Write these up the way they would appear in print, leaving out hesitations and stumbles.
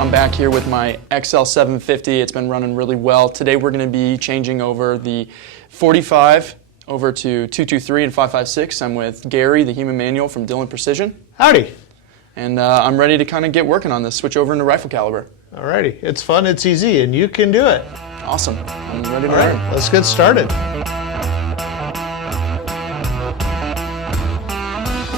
I'm back here with my XL750. It's been running really well. Today we're going to be changing over the 45 over to 223 and 556. I'm with Gary, the human manual from Dillon Precision. Howdy. And I'm ready to kind of get working on this, switch over into rifle caliber. Alrighty, it's fun, it's easy, and you can do it. Awesome. I'm ready to All learn. right, let's get started.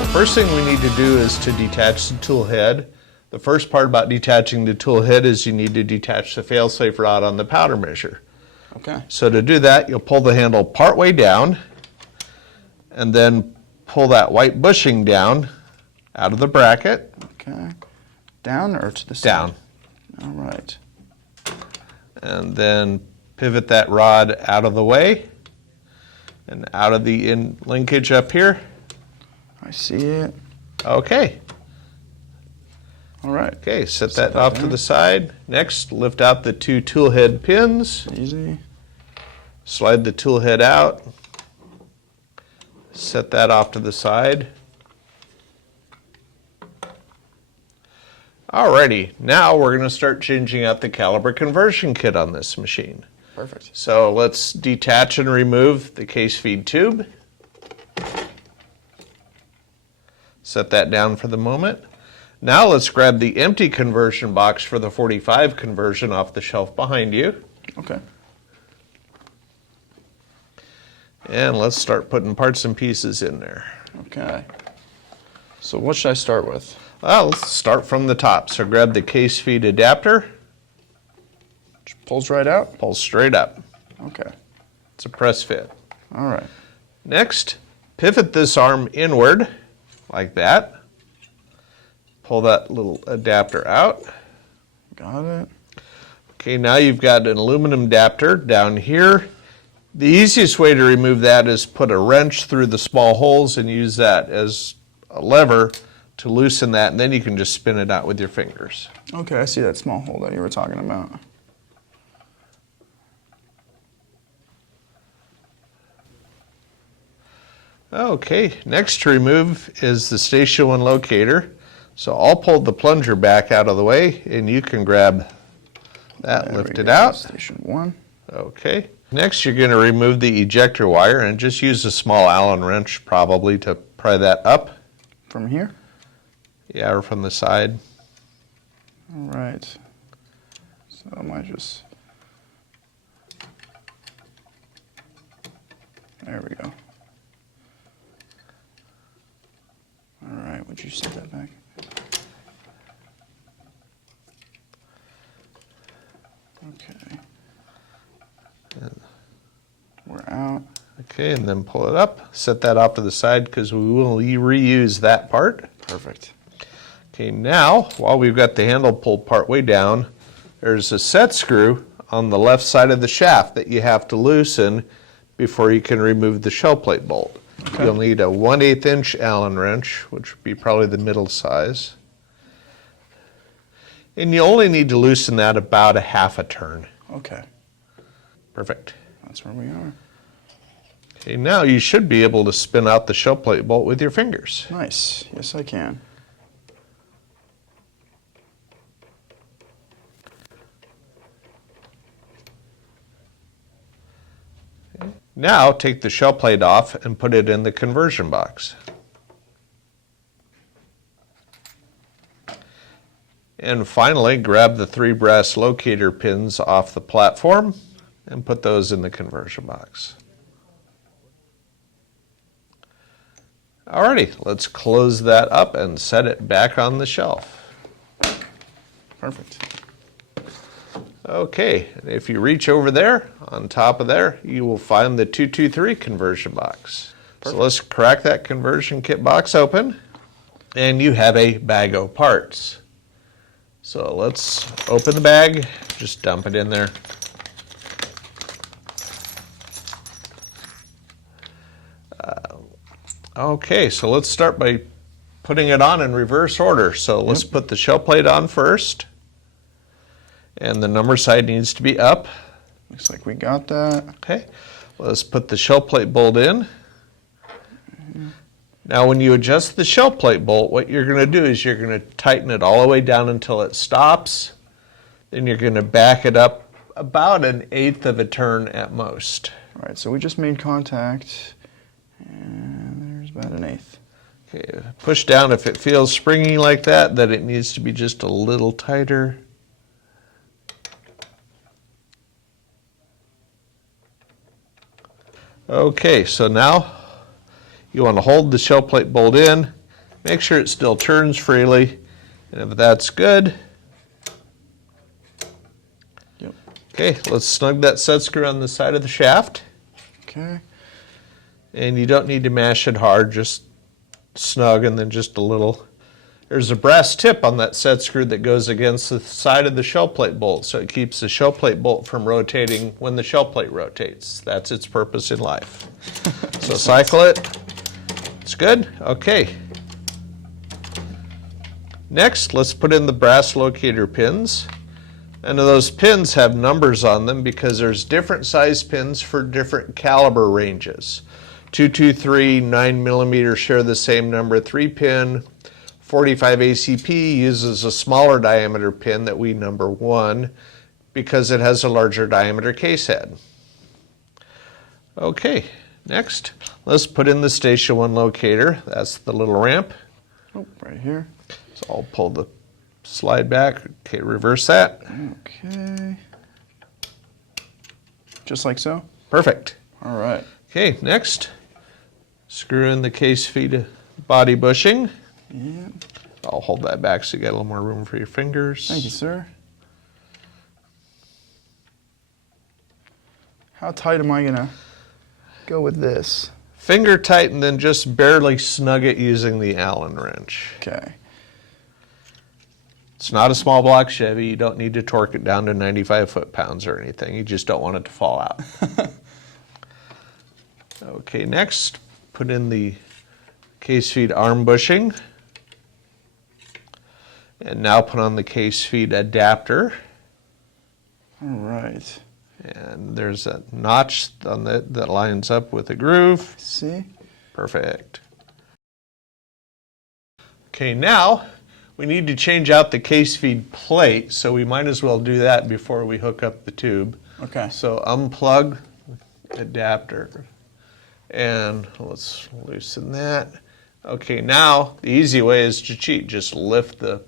The first thing we need to do is to detach the tool head. The first part about detaching the tool head is you need to detach the fail-safe rod on the powder measure. Okay. So to do that, you'll pull the handle partway down and then pull that white bushing down out of the bracket. Okay. Down or to the side? Down. All right. And then pivot that rod out of the way and out of the linkage up here. I see it. Okay. All right. Okay, set that off to the side. Next, lift out the two tool head pins. Easy. Slide the tool head out. Set that off to the side. Alrighty, now we're going to start changing out the caliber conversion kit on this machine. Perfect. So let's detach and remove the case feed tube. Set that down for the moment. Now let's grab the empty conversion box for the 45 conversion off the shelf behind you. Okay. And let's start putting parts and pieces in there. Okay. So what should I start with? Well, let's start from the top. So grab the case feed adapter. Which pulls right out? Pull straight up. Okay. It's a press fit. All right. Next, pivot this arm inward like that. Pull that little adapter out. Got it. Okay, now you've got an aluminum adapter down here. The easiest way to remove that is put a wrench through the small holes and use that as a lever to loosen that, and then you can just spin it out with your fingers. Okay, I see that small hole that you were talking about. Okay, next to remove is the Station 1 locator. So I'll pull the plunger back out of the way, and you can grab that, There lift we it go. out. Station 1. Okay. Next, you're going to remove the ejector wire and just use a small Allen wrench probably to pry that up. From here? Yeah, or from the side. All right. So I might just... There we go. All right, would you set that back? Okay. We're out. Okay, and then pull it up. Set that off to the side because we will reuse that part. Perfect. Okay, now, while we've got the handle pulled part way down, there's a set screw on the left side of the shaft that you have to loosen before you can remove the shell plate bolt. Okay. You'll need a 1/8 inch Allen wrench, which would be probably the middle size. And you only need to loosen that about a half a turn. Okay. Perfect. That's where we are. Okay, now you should be able to spin out the shell plate bolt with your fingers. Nice. Yes, I can. Now take the shell plate off and put it in the conversion box. And finally, grab the 3 brass locator pins off the platform and put those in the conversion box. Alrighty, let's close that up and set it back on the shelf. Perfect. Okay, if you reach over there, on top of there, you will find the 223 conversion box. Perfect. So let's crack that conversion kit box open, and you have a bag of parts. So let's open the bag, just dump it in there. Okay, so let's start by putting it on in reverse order. So let's put the shell plate on first. And the number side needs to be up. Looks like we got that. Okay, let's put the shell plate bolt in. Now when you adjust the shell plate bolt, what you're going to do is you're going to tighten it all the way down until it stops. Then you're going to back it up about 1/8 of a turn at most. All right, so we just made contact, and there's about 1/8. Okay, push down if it feels springy like that it needs to be just a little tighter. Okay, so now you want to hold the shell plate bolt in, make sure it still turns freely, and if that's good, Yep. okay, let's snug that set screw on the side of the shaft. Okay. And you don't need to mash it hard, just snug and then just a little. There's a brass tip on that set screw that goes against the side of the shell plate bolt, so it keeps the shell plate bolt from rotating when the shell plate rotates. That's its purpose in life. So cycle it. It's good? Okay. Next, let's put in the brass locator pins. And those pins have numbers on them because there's different size pins for different caliber ranges. 223, 9mm share the same number, 3-pin. 45 ACP uses a smaller diameter pin that we number 1 because it has a larger diameter case head. Okay, next, let's put in the Station 1 locator. That's the little ramp. Oh, right here. So I'll pull the slide back. Okay, reverse that. Okay. Just like so? Perfect. All right. Okay, next, screw in the case feed body bushing. Yeah. I'll hold that back so you get a little more room for your fingers. Thank you, sir. How tight am I gonna go with this? Finger tight and then just barely snug it using the Allen wrench. Okay. It's not a small block Chevy. You don't need to torque it down to 95 foot-pounds or anything. You just don't want it to fall out. Okay, next, put in the case feed arm bushing. And now put on the case feed adapter. All right. And there's a notch on that lines up with the groove. See? Perfect. Okay, now we need to change out the case feed plate, so we might as well do that before we hook up the tube. Okay. So unplug adapter. And let's loosen that. Okay, now the easy way is to cheat. Just lift the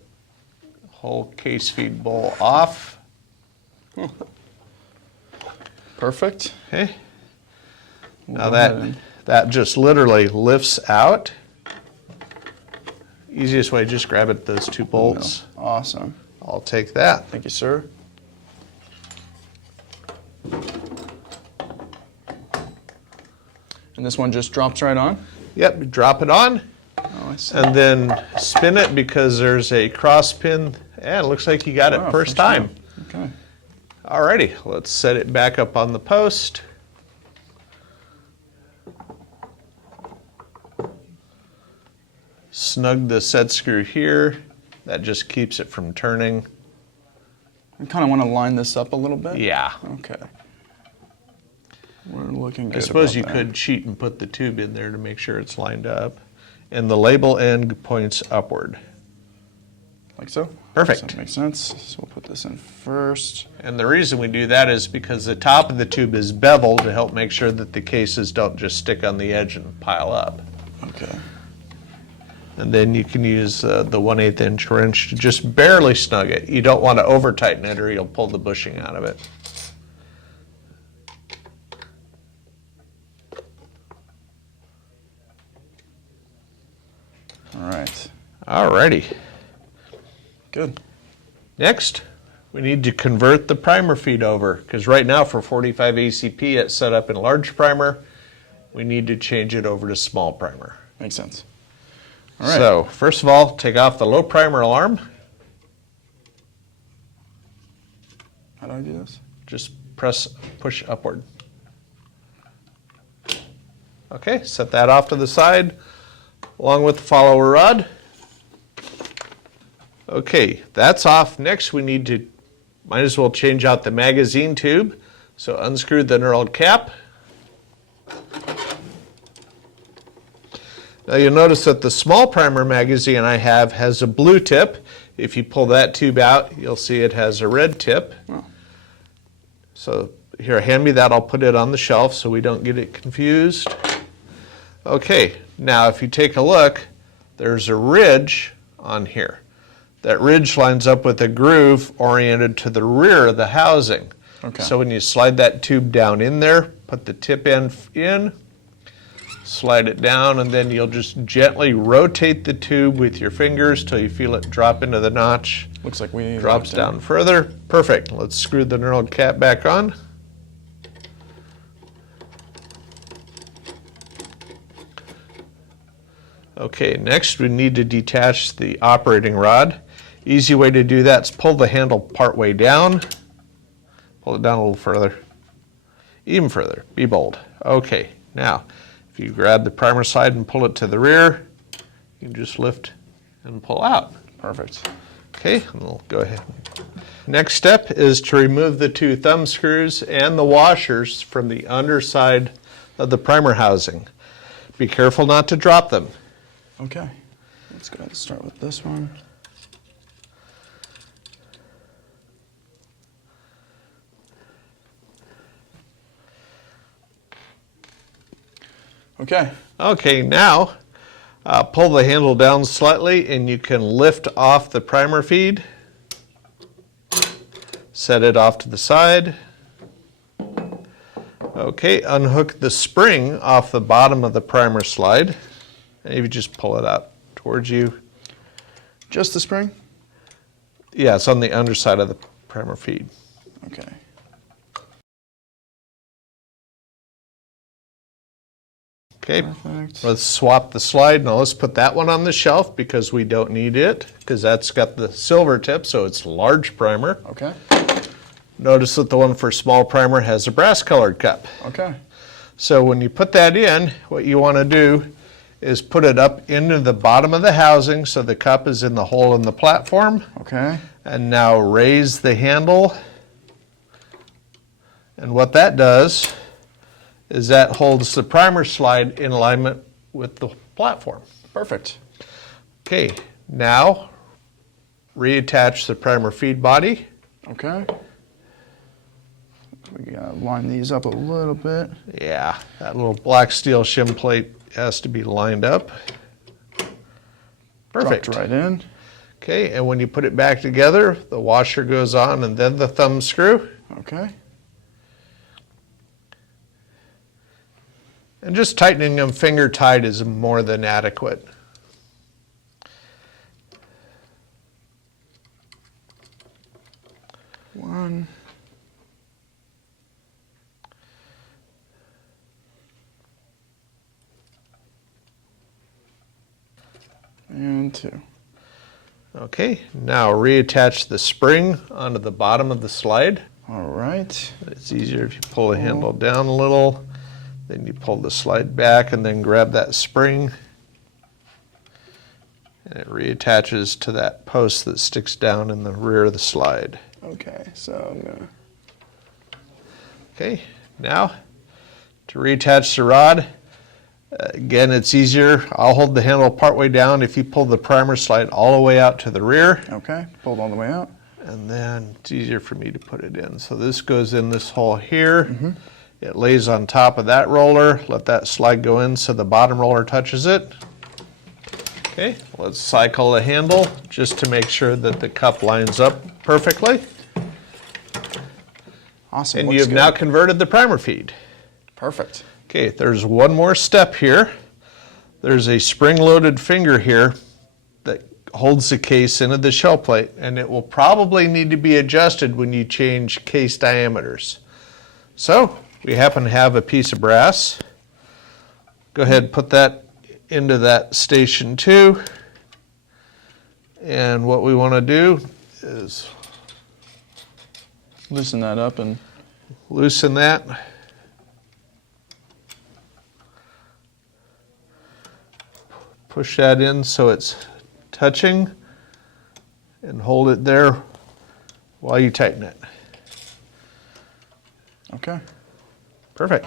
whole case feed bowl off. Perfect. Okay. We'll Now go ahead that just literally lifts out. Easiest way, just grab it, those two bolts. Awesome. I'll take that. Thank you, sir. And this one just drops right on? Yep, drop it on. Oh, I see. And then spin it because there's a cross pin. And it looks like you got it Wow, first time. Okay. Alrighty, let's set it back up on the post. Snug the set screw here. That just keeps it from turning. I kind of want to line this up a little bit. Yeah. Okay. We're looking good. I suppose about you that. could cheat and put the tube in there to make sure it's lined up. And the label end points upward. Like so? Perfect. That makes sense. So we'll put this in first. And the reason we do that is because the top of the tube is beveled to help make sure that the cases don't just stick on the edge and pile up. Okay. And then you can use the 1/8 inch wrench to just barely snug it. You don't want to over tighten it or you'll pull the bushing out of it. All right. Alrighty. Good. Next, we need to convert the primer feed over because right now for 45 ACP it's set up in large primer. We need to change it over to small primer. Makes sense. All right. So first of all, take off the low primer alarm. How do I do this? Just push upward. Okay, set that off to the side along with the follower rod. Okay, that's off. Next we need to, might as well change out the magazine tube. So unscrew the knurled cap. Now you'll notice that the small primer magazine I have has a blue tip If you pull that tube out, you'll see it has a red tip. Oh. So here, hand me that. I'll put it on the shelf so we don't get it confused. Okay, now if you take a look, there's a ridge on here. That ridge lines up with a groove oriented to the rear of the housing. Okay. So when you slide that tube down in there, put the tip end in, slide it down, and then you'll just gently rotate the tube with your fingers till you feel it drop into the notch. Looks like we Drops down further. Perfect. Let's screw the knurled cap back on. Okay, next we need to detach the operating rod. Easy way to do that is pull the handle part way down. Pull it down a little further. Even further. Be bold. Okay, now if you grab the primer slide and pull it to the rear, you can just lift and pull out. Perfect. Okay, and we'll go ahead. Next step is to remove the 2 thumb screws and the washers from the underside of the primer housing. Be careful not to drop them. Okay. Let's go ahead and start with this one. Okay. Okay, now pull the handle down slightly and you can lift off the primer feed. Set it off to the side. Okay, unhook the spring off the bottom of the primer slide. And you just pull it out towards you. Just the spring? Yeah, it's on the underside of the primer feed. Okay. Okay, Perfect. let's swap the slide. Now let's put that one on the shelf because we don't need it, because that's got the silver tip, so it's large primer. Okay. Notice that the one for small primer has a brass colored cup. Okay. So when you put that in, what you want to do is put it up into the bottom of the housing so the cup is in the hole in the platform. Okay. And now raise the handle. And what that does is that holds the primer slide in alignment with the platform. Perfect. Okay, now reattach the primer feed body. Okay. We gotta line these up a little bit. Yeah, that little black steel shim plate has to be lined up. Perfect. Dropped right in. Okay, and when you put it back together, the washer goes on and then the thumb screw. Okay. And just tightening them finger tight is more than adequate. One. And 2. Okay, now reattach the spring onto the bottom of the slide. All right. It's easier if you pull the handle down a little, then you pull the slide back and then grab that spring. And it reattaches to that post that sticks down in the rear of the slide. Okay, so I'm gonna. Okay, now to reattach the rod, again it's easier. I'll hold the handle partway down if you pull the primer slide all the way out to the rear. Okay, pulled all the way out. And then it's easier for me to put it in. So this goes in this hole here. It lays on top of that roller. Let that slide go in so the bottom roller touches it. Okay, let's cycle the handle just to make sure that the cup lines up perfectly. Awesome. And looks you have good. now converted the primer feed. Perfect. Okay, there's one more step here. There's a spring-loaded finger here that holds the case into the shell plate, and it will probably need to be adjusted when you change case diameters. So, we happen to have a piece of brass. Go ahead and put that into that station 2. And what we want to do is Loosen that up and. loosen that. Push that in so it's touching and hold it there while you tighten it. Okay. Perfect.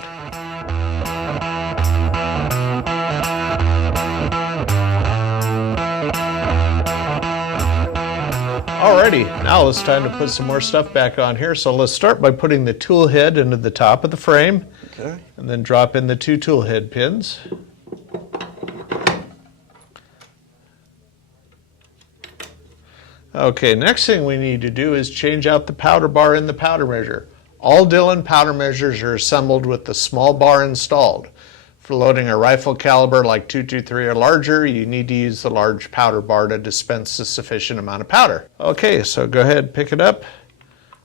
Alrighty, now it's time to put some more stuff back on here. So let's start by putting the tool head into the top of the frame. Okay. And then drop in the 2 tool head pins. Okay, next thing we need to do is change out the powder bar in the powder measure. All Dillon powder measures are assembled with the small bar installed. For loading a rifle caliber like .223 or larger, you need to use the large powder bar to dispense a sufficient amount of powder. Okay, so go ahead and pick it up.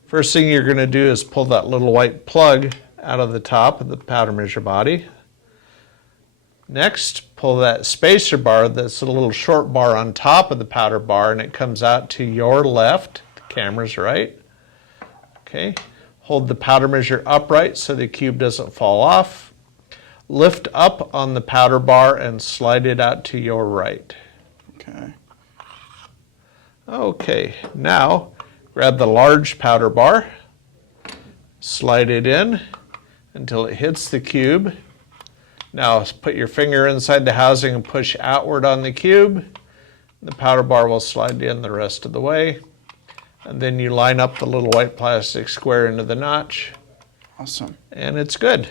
First thing you're going to do is pull that little white plug out of the top of the powder measure body. Next, pull that spacer bar that's a little short bar on top of the powder bar, and it comes out to your left. The camera's right. Okay, hold the powder measure upright so the cube doesn't fall off. Lift up on the powder bar and slide it out to your right. Okay. Okay, now grab the large powder bar, slide it in until it hits the cube. Now put your finger inside the housing and push outward on the cube. The powder bar will slide in the rest of the way. And then you line up the little white plastic square into the notch. Awesome. And it's good.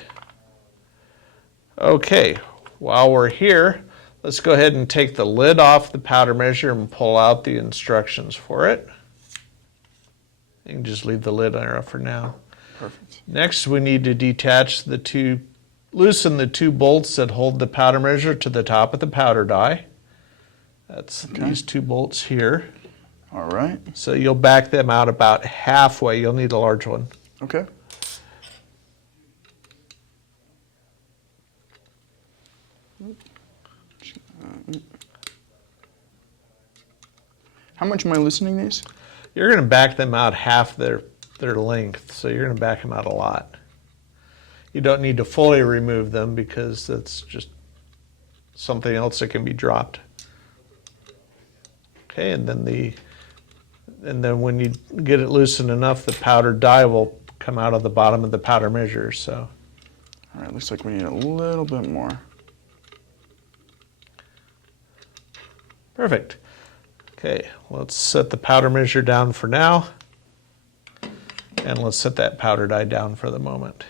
Okay, while we're here, let's go ahead and take the lid off the powder measure and pull out the instructions for it. You can just leave the lid on there for now. Perfect. Next, we need to loosen the 2 bolts that hold the powder measure to the top of the powder die. That's these 2 bolts here. All right. So you'll back them out about halfway. You'll need a large one. Okay. How much am I loosening these? You're going to back them out half their length, so you're going to back them out a lot. You don't need to fully remove them because that's just something else that can be dropped. Okay, and then when you get it loosened enough, the powder die will come out of the bottom of the powder measure. So, all right, looks like we need a little bit more. Perfect. Okay, let's set the powder measure down for now, and let's set that powder die down for the moment.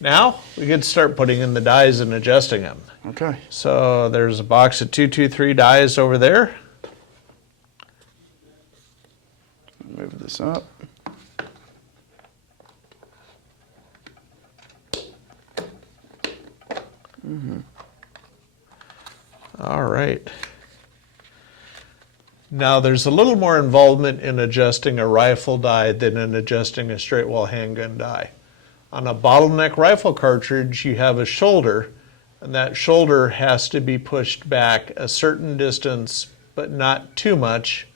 Now we can start putting in the dies and adjusting them. Okay. So there's a box of 223 dies over there. Move this up. All right. Now there's a little more involvement in adjusting a rifle die than in adjusting a straight wall handgun die. On a bottleneck rifle cartridge, you have a shoulder, and that shoulder has to be pushed back a certain distance, but not too much,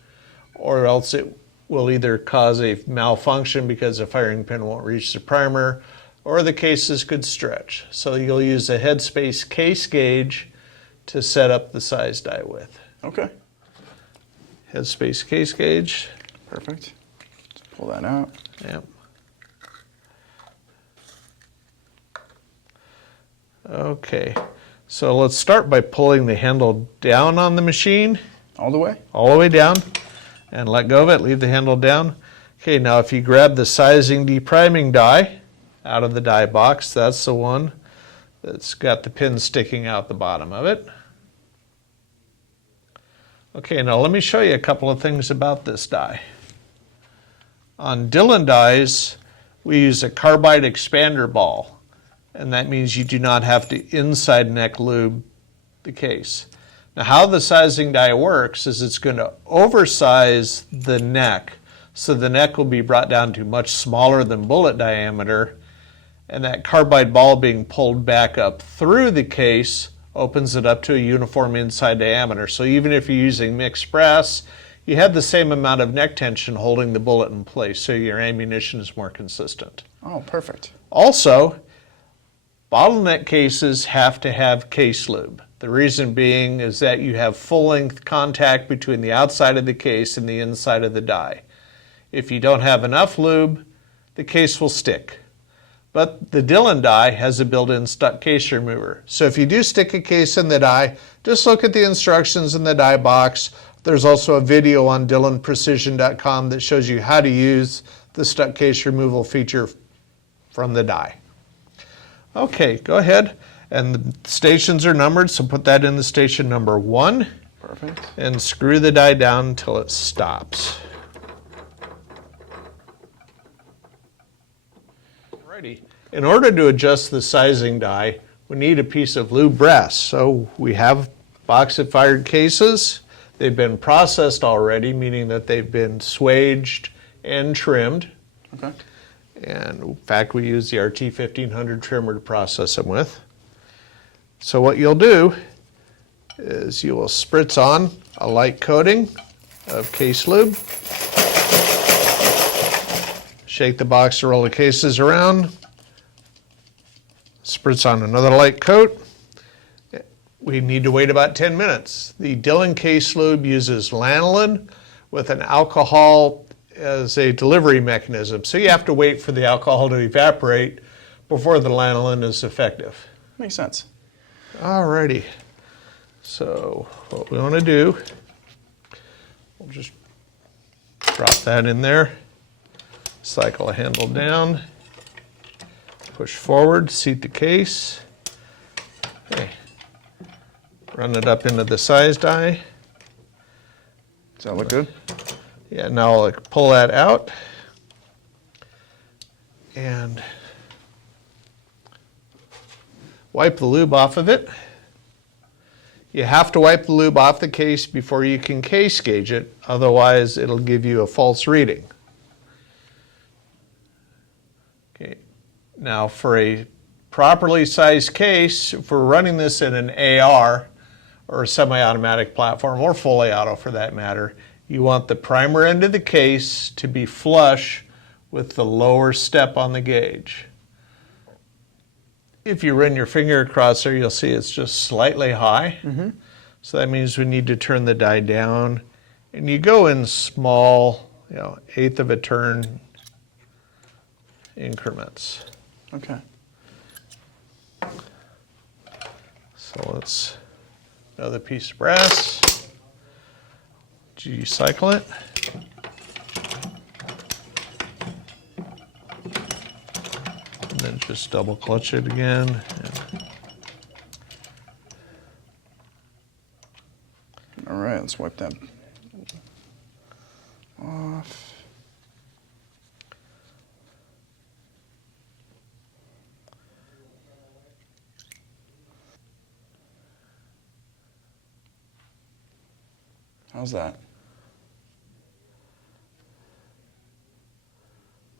or else it will either cause a malfunction because the firing pin won't reach the primer, or the cases could stretch. So you'll use a headspace case gauge to set up the size die width. Okay. Headspace case gauge. Perfect. Let's pull that out. Yep. Okay, so let's start by pulling the handle down on the machine. All the way? All the way down, and let go of it, leave the handle down. Okay, now if you grab the sizing depriming die out of the die box, that's the one that's got the pin sticking out the bottom of it. Okay, now let me show you a couple of things about this die. On Dillon dies, we use a carbide expander ball, and that means you do not have to inside neck lube the case. Now how the sizing die works is it's going to oversize the neck, so the neck will be brought down to much smaller than bullet diameter, and that carbide ball being pulled back up through the case opens it up to a uniform inside diameter. So even if you're using mixed brass, you have the same amount of neck tension holding the bullet in place, so your ammunition is more consistent. Oh, perfect. Also, bottleneck cases have to have case lube. The reason being is that you have full-length contact between the outside of the case and the inside of the die. If you don't have enough lube, the case will stick. But the Dillon die has a built-in stuck case remover. So if you do stick a case in the die, just look at the instructions in the die box. There's also a video on DillonPrecision.com that shows you how to use the stuck case removal feature from the die. Okay, go ahead. And the stations are numbered, so put that in the station number 1. Perfect. And screw the die down until it stops. Alrighty. In order to adjust the sizing die, we need a piece of lube brass. So we have box-fired cases. They've been processed already, meaning that they've been swaged and trimmed. Okay. And in fact, we use the RT1500 trimmer to process them with. So what you'll do is you will spritz on a light coating of case lube. Shake the box to roll the cases around. Spritz on another light coat. We need to wait about 10 minutes. The Dillon case lube uses lanolin with an alcohol as a delivery mechanism. So you have to wait for the alcohol to evaporate before the lanolin is effective. Makes sense. Alrighty. So what we want to do, we'll just drop that in there, cycle the handle down, push forward, seat the case. Okay. Run it up into the size die. Does that look good? Yeah, now I'll pull that out and wipe the lube off of it. You have to wipe the lube off the case before you can case gauge it, otherwise it'll give you a false reading. Okay. Now for a properly sized case, if we're running this in an AR or a semi-automatic platform, or fully auto for that matter, you want the primer end of the case to be flush with the lower step on the gauge. If you run your finger across there, you'll see it's just slightly high. Mm-hmm. So that means we need to turn the die down. And you go in small, 1/8 of a turn increments. Okay. So let's, another piece of brass. Do you cycle it? And then just double clutch it again. All right, let's wipe that off. How's that?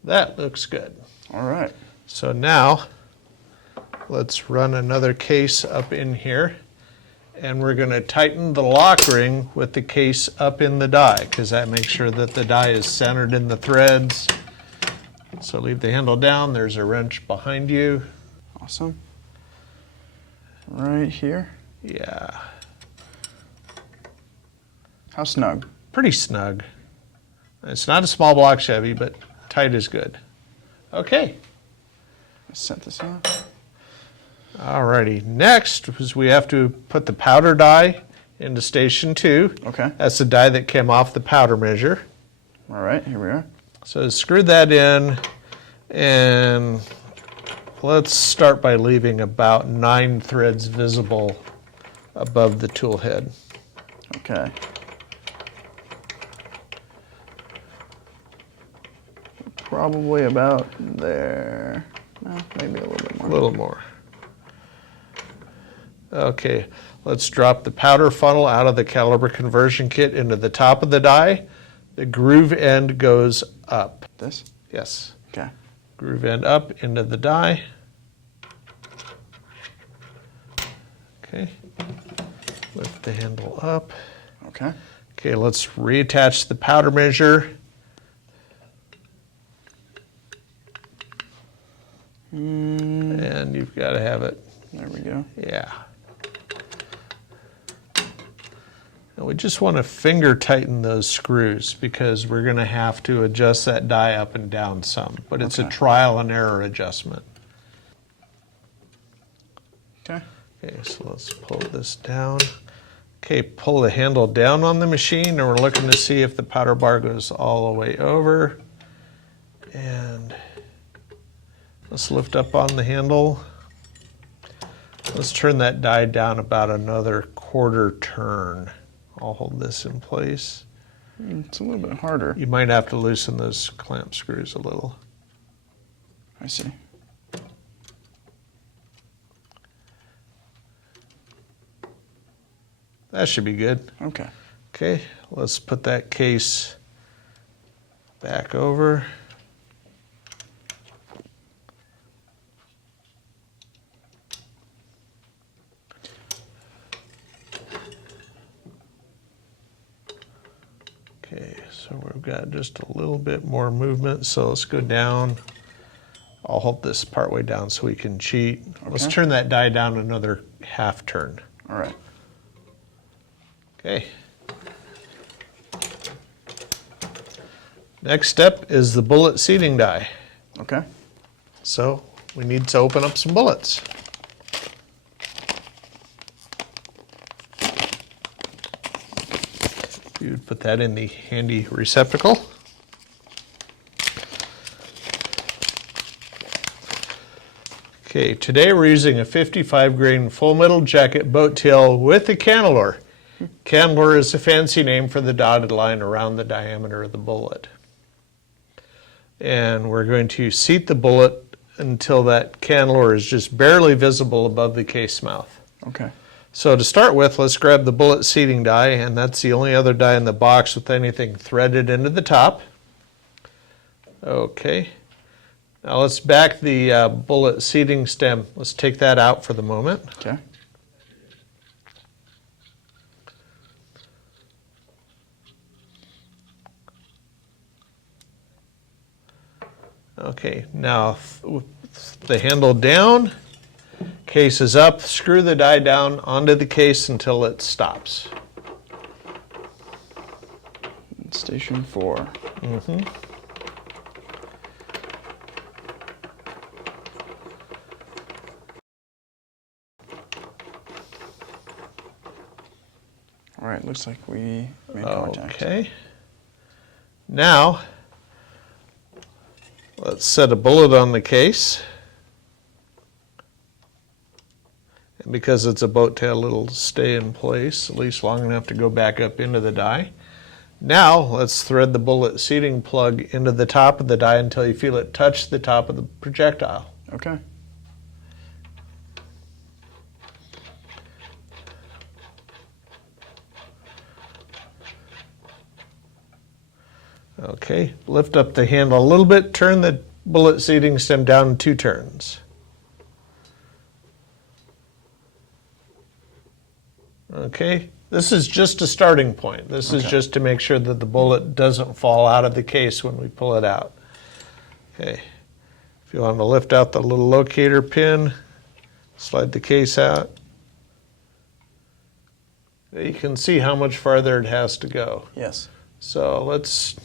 That looks good. All right. So now, let's run another case up in here, and we're going to tighten the lock ring with the case up in the die, because that makes sure that the die is centered in the threads. So leave the handle down, there's a wrench behind you. Awesome. Right here. Yeah, How snug? pretty snug. It's not a small block Chevy, but tight is good. Okay. Let's set this up. Alrighty, next is we have to put the powder die into station 2. Okay. That's the die that came off the powder measure. All right, here we are. So screw that in, and let's start by leaving about 9 threads visible above the tool head. Okay. Probably about there. Well, maybe a little bit more. A little more. Okay, let's drop the powder funnel out of the caliber conversion kit into the top of the die. The groove end goes up. This? Yes. Okay. Groove end up into the die. Okay. Lift the handle up. Okay. Okay, let's reattach the powder measure. And you've got to have it. There we go. Yeah. And we just want to finger tighten those screws because we're going to have to adjust that die up and down some. But it's a Okay. trial and error adjustment. Okay. Okay, so let's pull this down. Okay, pull the handle down on the machine, and we're looking to see if the powder bar goes all the way over. And let's lift up on the handle. Let's turn that die down about another quarter turn. I'll hold this in place. It's a little bit harder. You might have to loosen those clamp screws a little. I see. That should be good. Okay. Okay, let's put that case back over. Okay, so we've got just a little bit more movement, so let's go down. I'll hold this part way down so we can cheat. Let's Okay. turn that die down another half turn. All right. Okay. Next step is the bullet seating die. Okay. So we need to open up some bullets. You would put that in the handy receptacle. Okay, today we're using a 55 grain full metal jacket boat tail with a candelor. Candelor is a fancy name for the dotted line around the diameter of the bullet. And we're going to seat the bullet until that candelor is just barely visible above the case mouth. Okay. So to start with, let's grab the bullet seating die, and that's the only other die in the box with anything threaded into the top. Okay. Now let's back the bullet seating stem. Let's take that out for the moment. Okay. Okay, now with the handle down, case is up, screw the die down onto the case until it stops. Station 4. Mm-hmm. All right, looks like we made contact. Okay. Now, let's set a bullet on the case. And because it's a boat tail, it'll stay in place, at least long enough to go back up into the die. Now, let's thread the bullet seating plug into the top of the die until you feel it touch the top of the projectile. Okay. Okay, lift up the handle a little bit, turn the bullet seating stem down 2 turns. Okay, this is just a starting point. This is just to make sure that the bullet doesn't fall out of the case when we pull it out. Okay, if you want to lift out the little locator pin, slide the case out. You can see how much farther it has to go. Yes. So let's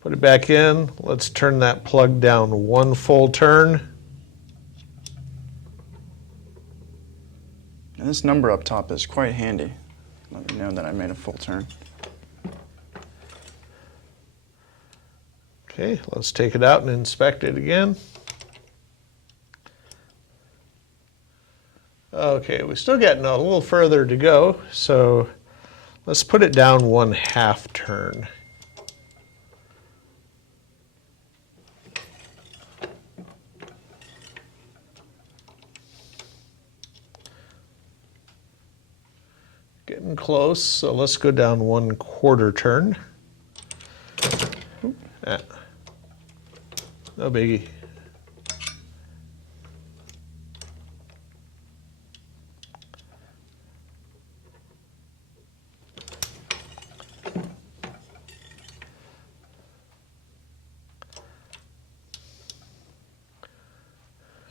put it back in. Let's turn that plug down 1 full turn. And this number up top is quite handy. Let me know that I made a full turn. Okay, let's take it out and inspect it again. Okay, we still got a little further to go, so let's put it down 1/2 turn. Getting close, so let's go down 1/4 turn. Ah, no biggie.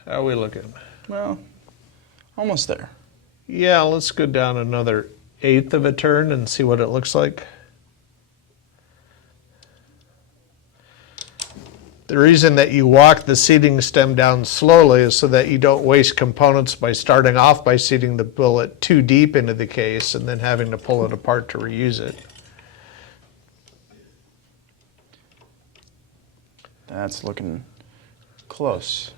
How are we looking? Well, almost there. Yeah, let's go down another 1/8 of a turn and see what it looks like. The reason that you walk the seating stem down slowly is so that you don't waste components by starting off by seating the bullet too deep into the case and then having to pull it apart to reuse it. That's looking close.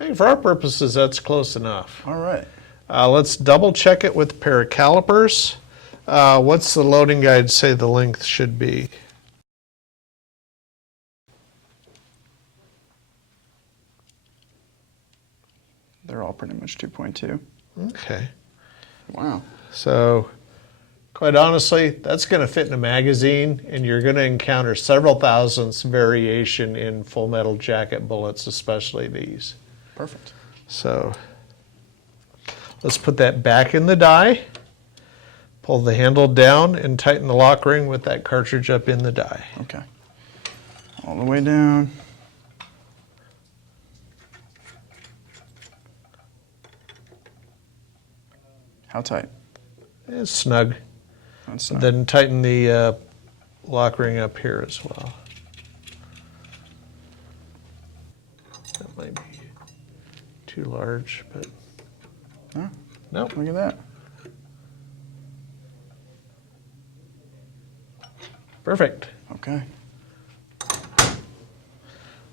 Hey, for our purposes, that's close enough. All right. Let's double check it with a pair of calipers. What's the loading guide say the length should be? They're all pretty much 2.2. Okay. Wow. So, quite honestly, that's going to fit in a magazine, and you're going to encounter several thousandths variation in full metal jacket bullets, especially these. Perfect. So, let's put that back in the die, pull the handle down, and tighten the lock ring with that cartridge up in the die. Okay. All the way down. How tight? It's snug. That's snug. Then tighten the lock ring up here as well. That might be too large, but Oh, nope. look at that. Perfect. Okay.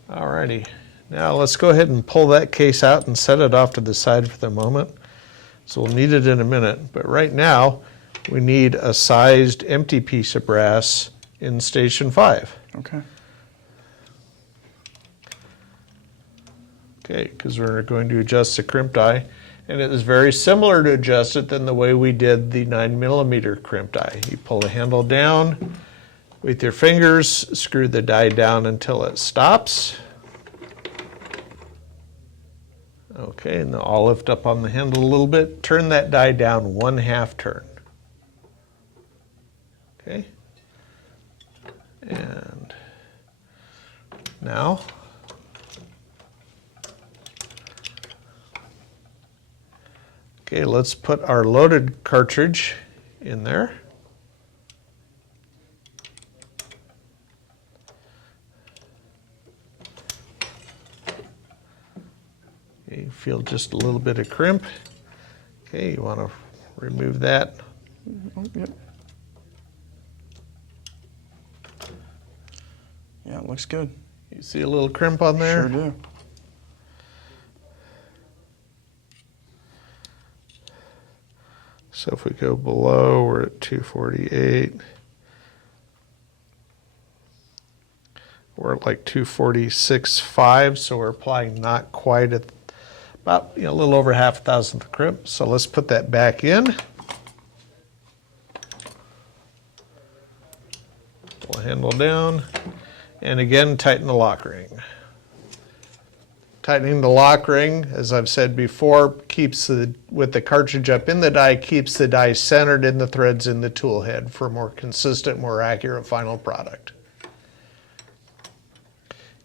Alrighty. Now let's go ahead and pull that case out and set it off to the side for the moment. So we'll need it in a minute, but right now we need a sized empty piece of brass in station 5. Okay. Okay, because we're going to adjust the crimp die, and it is very similar to adjust it than the way we did the 9mm crimp die. You pull the handle down with your fingers, screw the die down until it stops. Okay, and I'll lift up on the handle a little bit. Turn that die down 1/2 turn. Okay. And now, okay, let's put our loaded cartridge in there. You feel just a little bit of crimp. Okay, you want to remove that. Oh, yep. Yeah, it looks good. You see a little crimp on there? Sure do. So if we go below, we're at 248. We're at like 246.5, so we're applying not quite at about a little over 1/2 thousandth crimp. So let's put that back in. Pull the handle down, and again tighten the lock ring. Tightening the lock ring, as I've said before, keeps with the cartridge up in the die, keeps the die centered in the threads in the tool head for a more consistent, more accurate final product.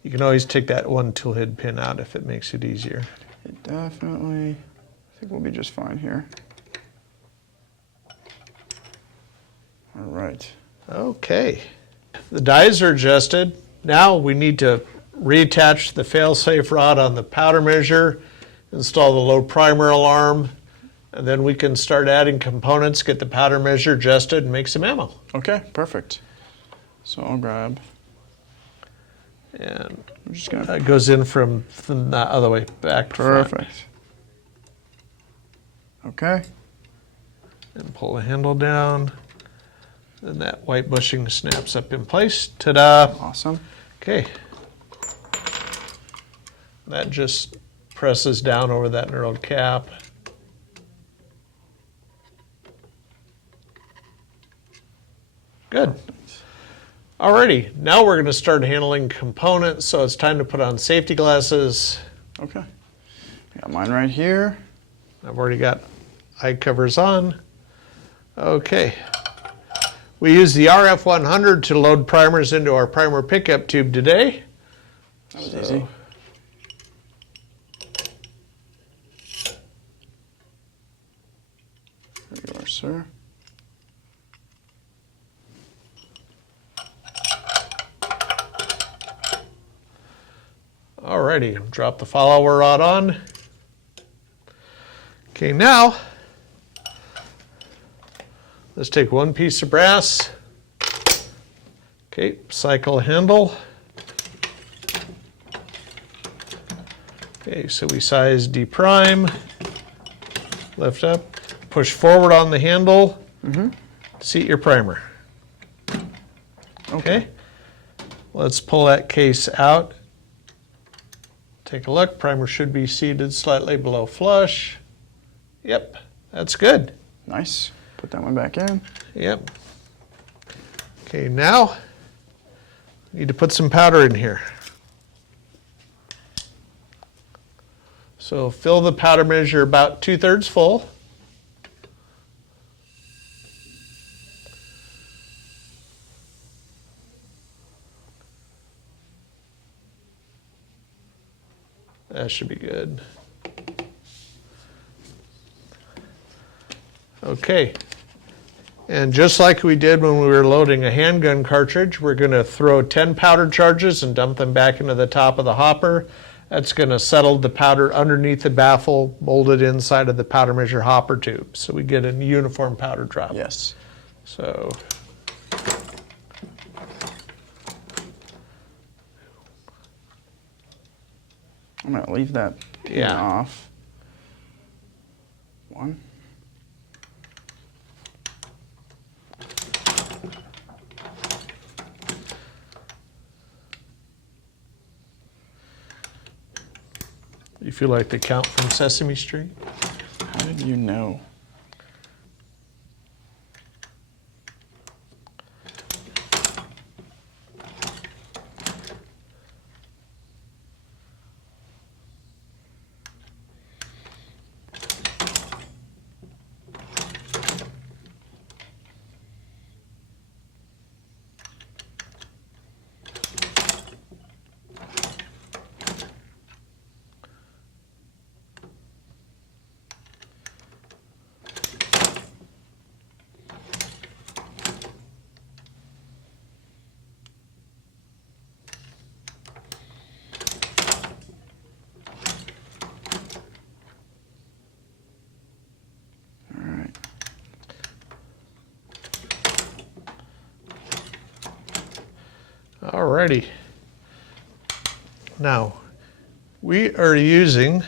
You can always take that one tool head pin out if it makes it easier. It definitely, I think we'll be just fine here. All right. Okay. The dies are adjusted. Now we need to reattach the fail-safe rod on the powder measure, install the low primer alarm, and then we can start adding components, get the powder measure adjusted, and make some ammo. Okay, perfect. So I'll grab, And I'm just gonna, that goes in from the other way back to front. perfect. Okay. And pull the handle down. Then that white bushing snaps up in place. Ta-da! Awesome. Okay. That just presses down over that knurled cap. Good. Alrighty, now we're going to start handling components, so it's time to put on safety glasses. Okay. I got mine right here. I've already got eye covers on. Okay. We use the RF100 to load primers into our primer pickup tube today. That was easy. There you are, sir. Alrighty, drop the follower rod on. Okay, now let's take one piece of brass. Okay, cycle handle. Okay, so we size D prime, lift up, push forward on the handle, seat your primer. Okay, let's pull that case out. Take a look, primer should be seated slightly below flush. Yep, that's good. Nice. Put that one back in. Yep. Okay, now need to put some powder in here. So fill the powder measure about 2/3 full. That should be good. Okay. And just like we did when we were loading a handgun cartridge, we're going to throw 10 powder charges and dump them back into the top of the hopper. That's going to settle the powder underneath the baffle, molded inside of the powder measure hopper tube. So we get a uniform powder drop. Yes. So I'm going to leave that pin Yeah. off. One. you feel like the Count from Sesame Street? How did you know? Alrighty. Now, we are using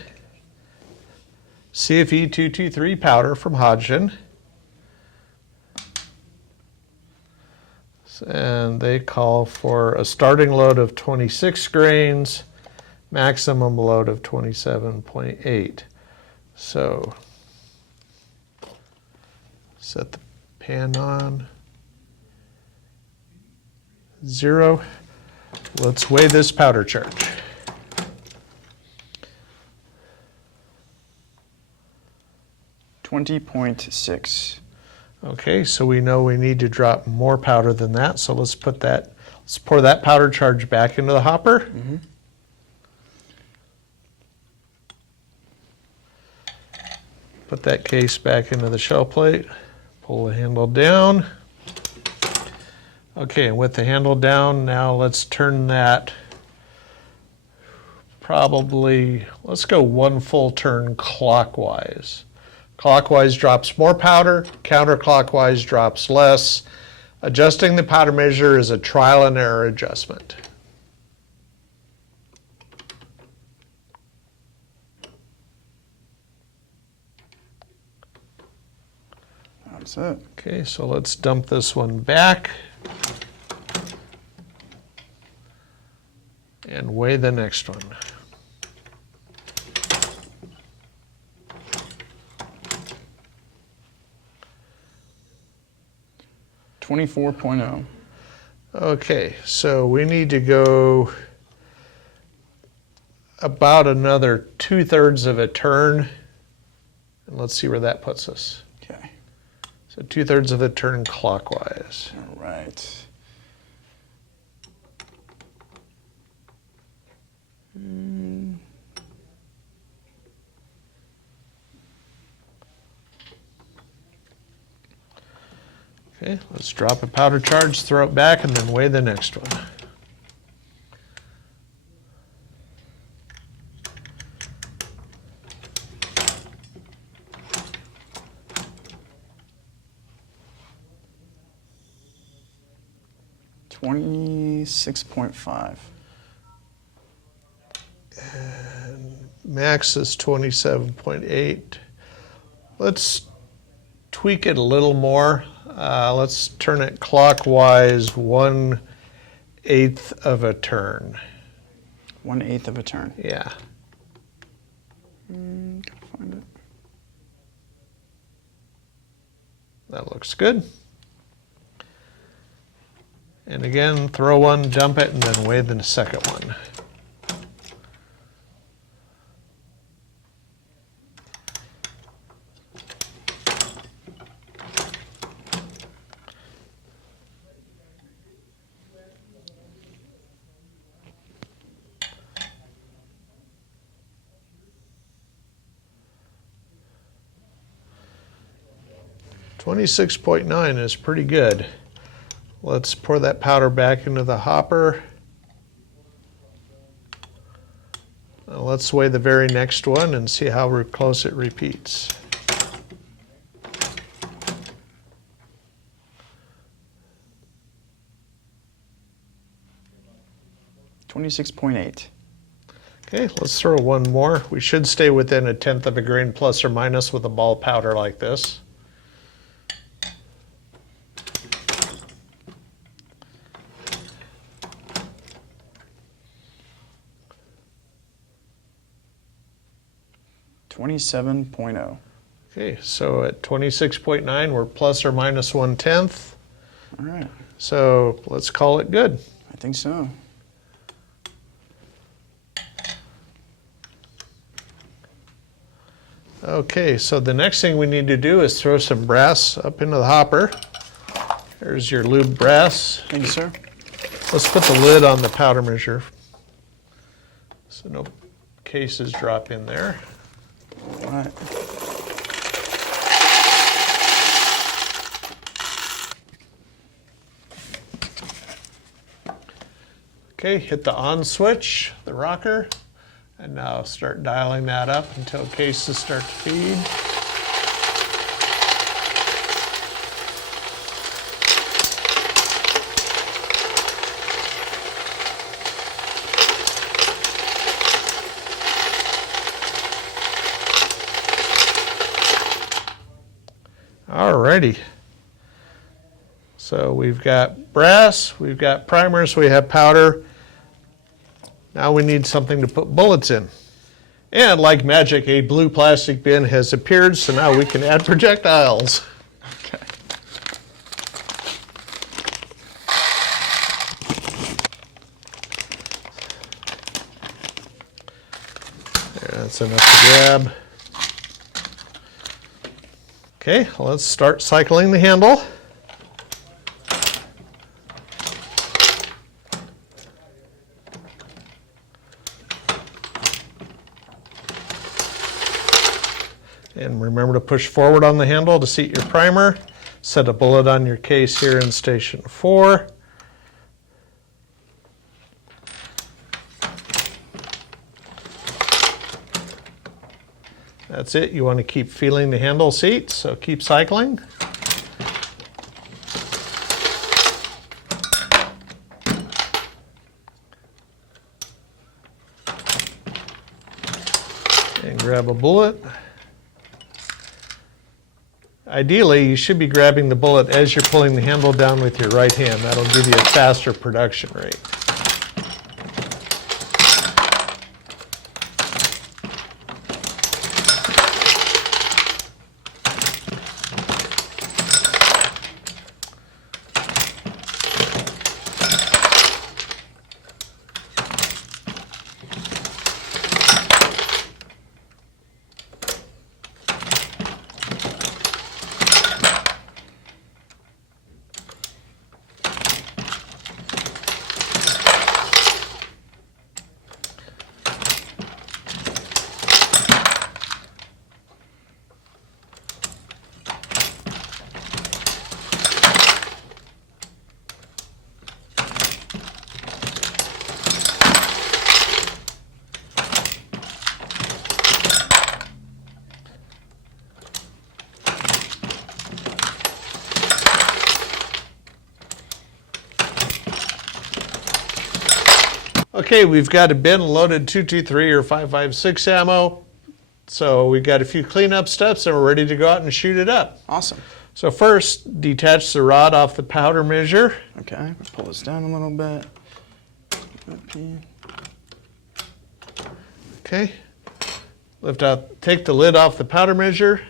CFE 223 powder from Hodgson. And they call for a starting load of 26 grains, maximum load of 27.8. So, set the pan on. 0. Let's weigh this powder charge. $20.6. Okay, so we know we need to drop more powder than that. So let's pour that powder charge back into the hopper. Put that case back into the shell plate. Pull the handle down. Okay, and with the handle down, now let's turn that let's go 1 full turn clockwise. Clockwise drops more powder, counterclockwise drops less. Adjusting the powder measure is a trial and error adjustment. That's it. Okay, so let's dump this one back and weigh the next one. $24.0. Okay, so we need to go about another 2/3 of a turn, and let's see where that puts us. Okay. So 2/3 of a turn clockwise. All right. Okay, let's drop a powder charge, throw it back, and then weigh the next one. 26.5. Max is 27.8. Let's tweak it a little more. Let's turn it clockwise 1/8 of a turn. 1/8 of a turn. Yeah. Gotta find it. That looks good. And again, throw one, dump it, and then weigh the second one. .9 is pretty good. Let's pour that powder back into the hopper. Let's weigh the very next one and see how close it repeats. .8. Okay, let's throw one more. We should stay within 1/10 of a grain plus or minus with a ball powder like this. .27. Okay, so at 26.9, we're plus or minus 1/10. All right. So let's call it good. I think so. Okay, so the next thing we need to do is throw some brass up into the hopper. There's your lube brass. Thank you, sir. Let's put the lid on the powder measure so no cases drop in there. All right. Okay, hit the on switch, the rocker, and now start dialing that up until cases start to feed. Alrighty. So we've got brass, we've got primers, we have powder. Now we need something to put bullets in. And like magic, a blue plastic bin has appeared, so now we can add projectiles. Okay. That's enough to grab. Okay, let's start cycling the handle. And remember to push forward on the handle to seat your primer. Set a bullet on your case here in station 4. That's it. You want to keep feeling the handle seat, so keep cycling. And grab a bullet. Ideally, you should be grabbing the bullet as you're pulling the handle down with your right hand. That'll give you a faster production rate. Okay, we've got a bin loaded 223 or 5.56 ammo. So we've got a few cleanup steps and we're ready to go out and shoot it up. Awesome. So first, detach the rod off the powder measure. Okay, let's pull this down a little bit. Okay. Lift out, take the lid off the powder measure.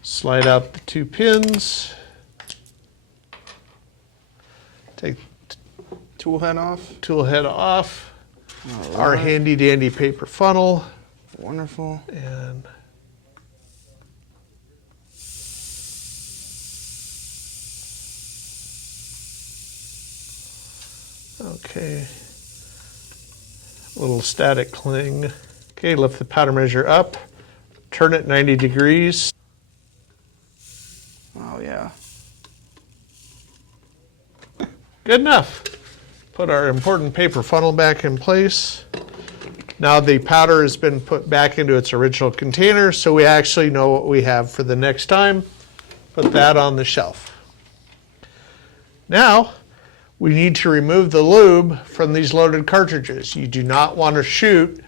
Slide out the 2 pins. Take Tool head off. tool head off. All Our right. handy dandy paper funnel. Wonderful. And okay. Little static cling. Okay, lift the powder measure up. Turn it 90 degrees. Oh yeah. Good enough. Put our important paper funnel back in place. Now the powder has been put back into its original container, so we actually know what we have for the next time. Put that on the shelf. Now, we need to remove the lube from these loaded cartridges. You do not want to shoot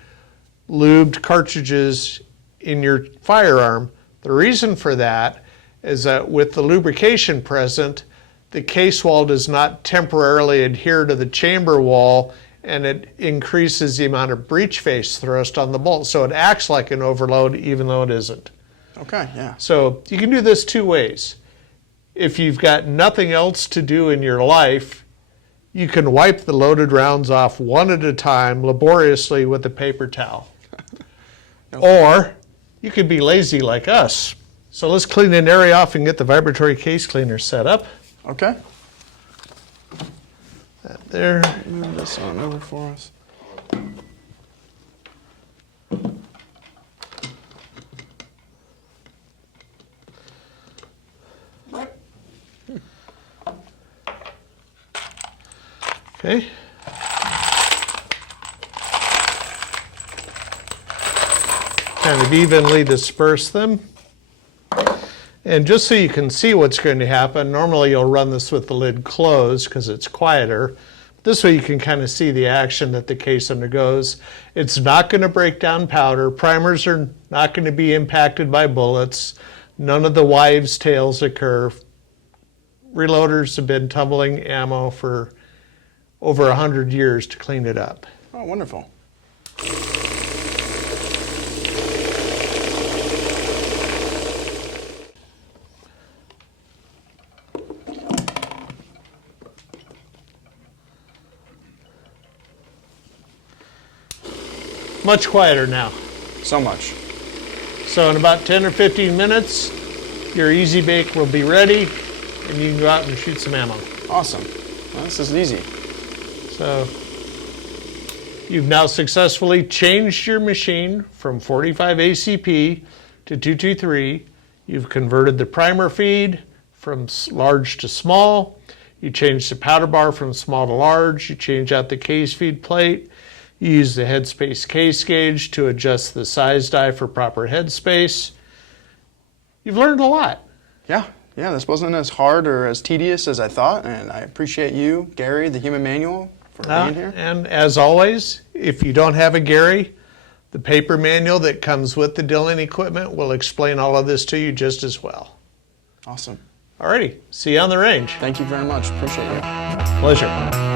lubed cartridges in your firearm. The reason for that is that with the lubrication present, the case wall does not temporarily adhere to the chamber wall, and it increases the amount of breech face thrust on the bolt. So it acts like an overload even though it isn't. Okay, yeah. So you can do this 2 ways. If you've got nothing else to do in your life, you can wipe the loaded rounds off one at a time laboriously with a paper towel. Or you could be lazy like us. So let's clean an area off and get the vibratory case cleaner set up. Okay. That there. Move this on over for us. Okay. Kind of evenly disperse them. And just so you can see what's going to happen, normally you'll run this with the lid closed because it's quieter. This way you can kind of see the action that the case undergoes. It's not going to break down powder. Primers are not going to be impacted by bullets. None of the wives' tales occur. Reloaders have been tumbling ammo for over 100 years to clean it up. Oh, wonderful. Much quieter now. So much. So in about 10 or 15 minutes, your Easy Bake will be ready and you can go out and shoot some ammo. Awesome. Well, this is easy. So you've now successfully changed your machine from 45 ACP to 223. You've converted the primer feed from large to small. You changed the powder bar from small to large. You change out the case feed plate. You use the headspace case gauge to adjust the size die for proper headspace. You've learned a lot. Yeah, this wasn't as hard or as tedious as I thought, and I appreciate you, Gary, the Human Manual, for being here. And as always, if you don't have a Gary, the paper manual that comes with the Dillon equipment will explain all of this to you just as well. Awesome. Alrighty, see you on the range. Thank you very much. Appreciate it. Pleasure.